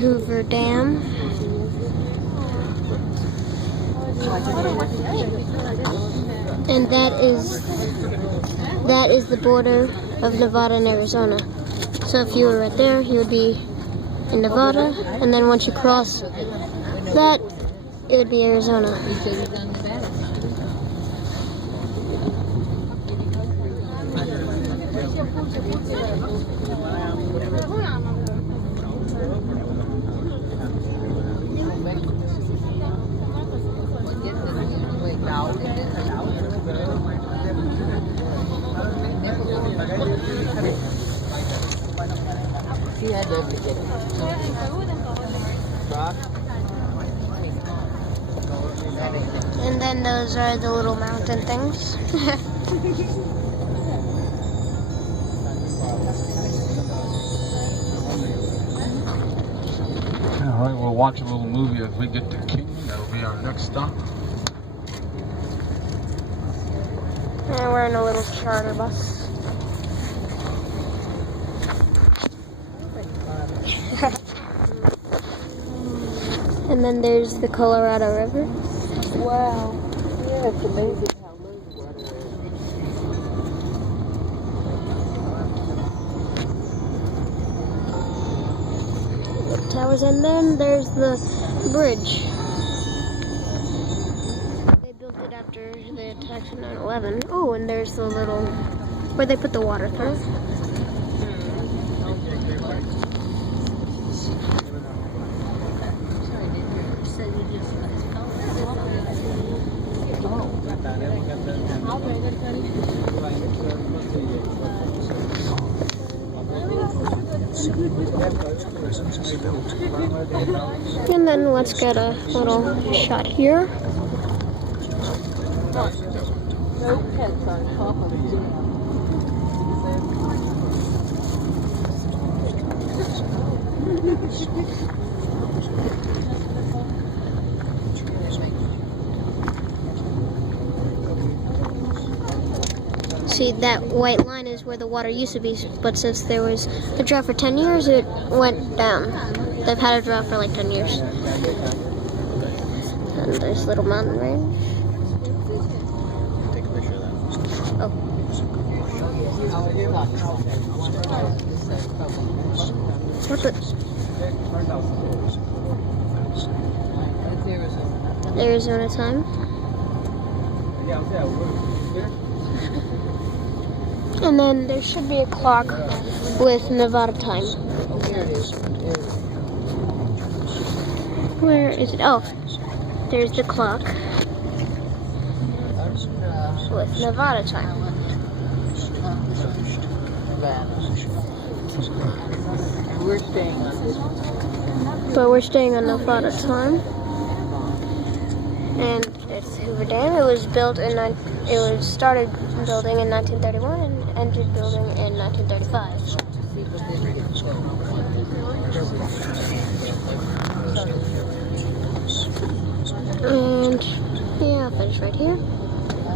Hoover Dam. And that is the border of Nevada and Arizona. So if you were right there, you would be in Nevada, and then once you cross that, it would be Arizona. And then those are the little mountain things. Alright, we'll watch a little movie as we get to King. That'll be our next stop. And we're in a little charter bus. And then there's the Colorado River. Wow. Yeah, it's amazing how low the water is. The towers, and then there's the bridge. They built it after the attacks of 9/11. Oh, and there's the little, where they put the water through. And then let's get a little shot here. No pets on top of it. See, that white line is where the water used to be, but since there was a drought for 10 years, it went down. They've had a drought for like 10 years. And there's little mountain range. Take a picture of that. Oh. What the? Arizona time. And then there should be a clock with Nevada time. Where is it? Oh, there's the clock with Nevada time. We're staying on this one. But we're staying on Nevada time. And it's Hoover Dam. It was started building in 1931 and ended building in 1935. And yeah, I'll finish right here.